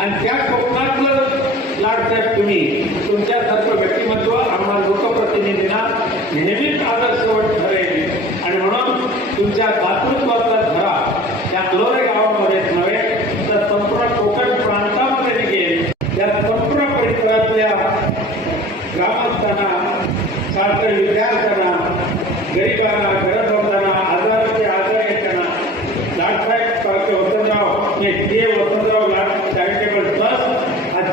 आणि त्या स्वप्नातलं लाडसाहेब तुम्ही तुमच्या सर्व व्यक्तिमत्व आम्हा लोकप्रतिनिधींना नेहमीच आदर्शवट ठरेल. आणि म्हणून तुमच्या दातृत्वाचा धरा त्या ग्लोरे गावामध्येच नव्हे तर संपूर्ण कोकण प्रांतामध्ये निघेल त्या संपूर्ण परिसरातल्या ग्रामस्थांना साखर विद्यार्थ्यांना गरिबांना होताना आजाराचे आजार येताना लाडसाहेब सारखे वसंतराव हे देव वसंतराव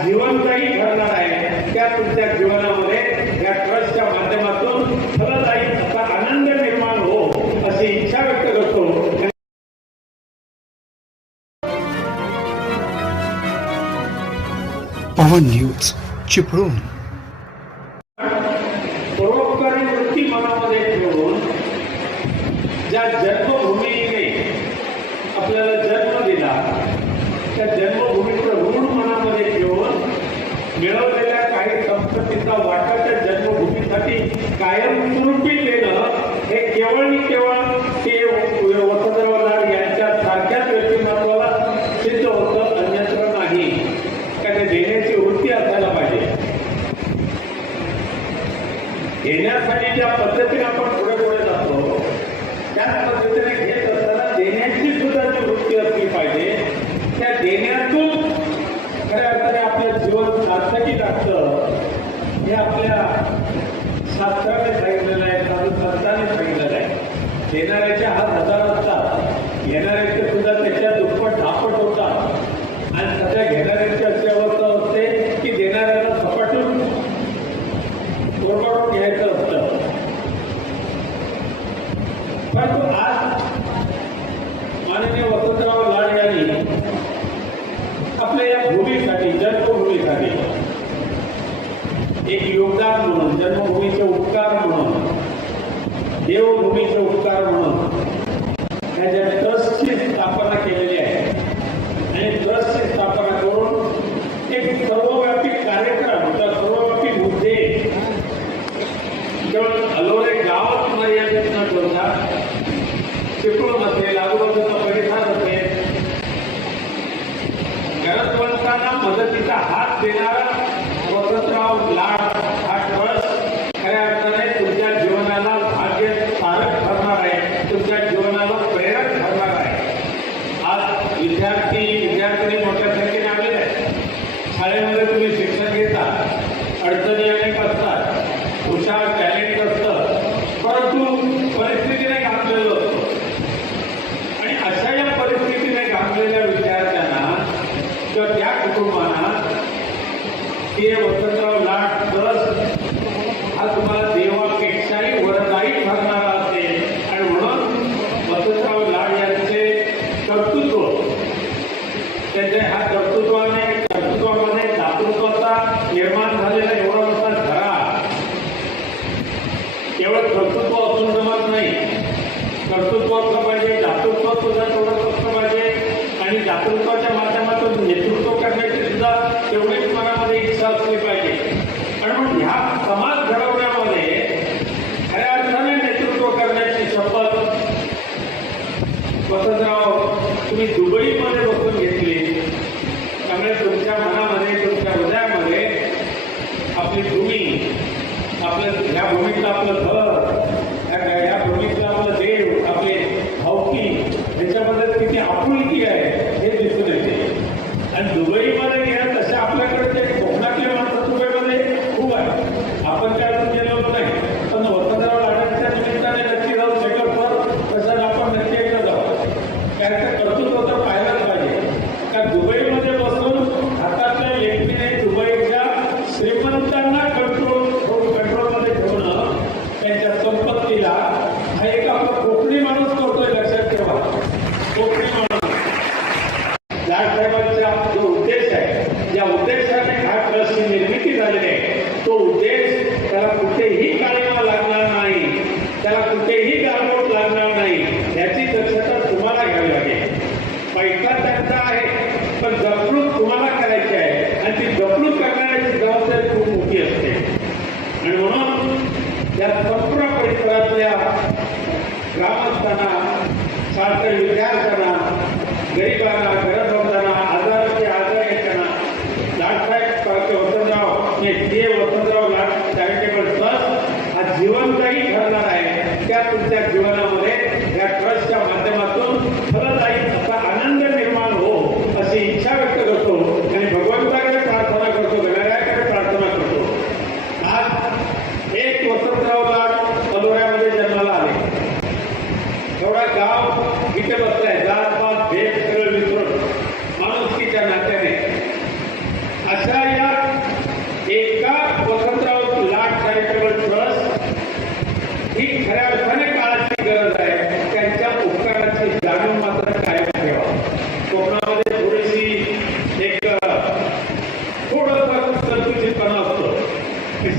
जिवंतही ठरणार आहे. त्या तुमच्या जीवनामध्ये या ट्रस्टच्या माध्यमातून फलदायीचा आनंद निर्माण हो अशी इच्छा व्यक्त करतो. पवन न्यूज चिपळूण. परोपकारी वृत्ती मनामध्ये ठेवून ज्या जन देणाऱ्याच्या हात हजार असतात. घेणाऱ्याचे सुद्धा त्याच्या दुप्पट धापट होतात. आणि सध्या घेणाऱ्यांची अशी अवस्था असते की देणाऱ्याला सपाटून कोरपाडून घ्यायचं असतं. परंतु आज દેવભૂમિ ઉપકાર म्हणून ते वसंतराव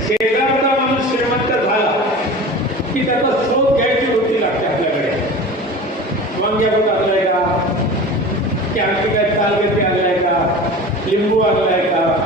शेजारचा माणूस श्रीमंत झाला की त्याचा शोध घ्यायची वृत्ती लागते आपल्याकडे. वांग्या कुठं आणलाय का? की आणखी काय आणलाय का? लिंबू आणलाय का?